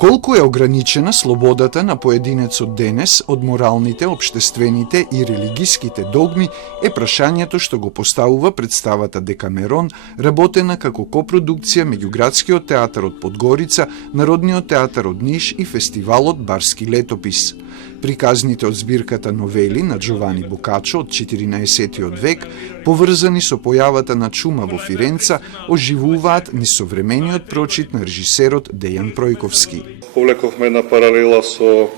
Колку е ограничена слободата на поединецот денес од моралните, општествените и религиските догми е прашањето што го поставува представата Декамерон, работена како копродукција меѓу Градскиот театар од Подгорица, Народниот театар од Ниш и фестивалот Барски летопис. Приказните од збирката новели на Джовани Бокачо од 14. век, поврзани со појавата на чума во Фиренца, оживуваат низ современиот прочит на режисерот Дејан Пројковски. Повлековме една паралела со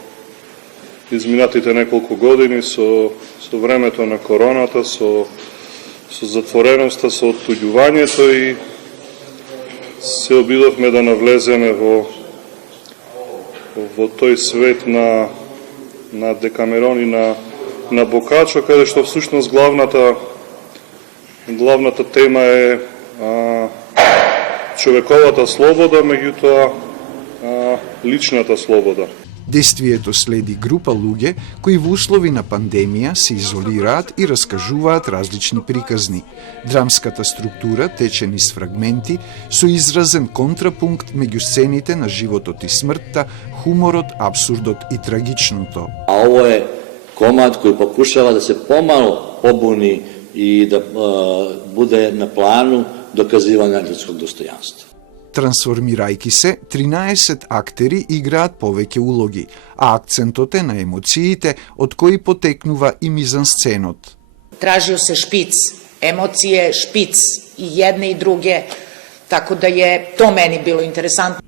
изминатите неколку години, со времето на короната, со затвореноста, со оттуѓувањето и се обидовме да навлеземе во тој свет на Декамерон и на Бокачо, каде што всушност главната тема е човековата слобода, меѓутоа личната слобода. Действието следи група луѓе кои во услови на пандемија се изолираат и раскажуваат различни приказни. Драмската структура тече низ фрагменти со изразен контрапункт меѓу сцените на животот и смртта, хуморот, абсурдот и трагичното. А ово е комад кој покушава да се помало побуни и да буде на плану доказивања ljudskog достојанства. Трансформирајќи се, 13 актери играат повеќе улоги, а акцентот е на емоциите, од кои потекнува и мизансценот. Tražio se špic, emocije špic i jedne i druge, tako da je to meni bilo interesantno.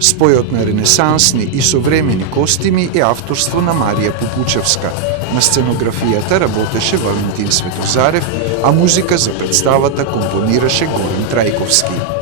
Спојот на ренесансни и современи костими е авторство на Марија Пупучевска. На сценографијата работеше Валентин Светозарев, а музика за представата компонираше Горан Трајковски.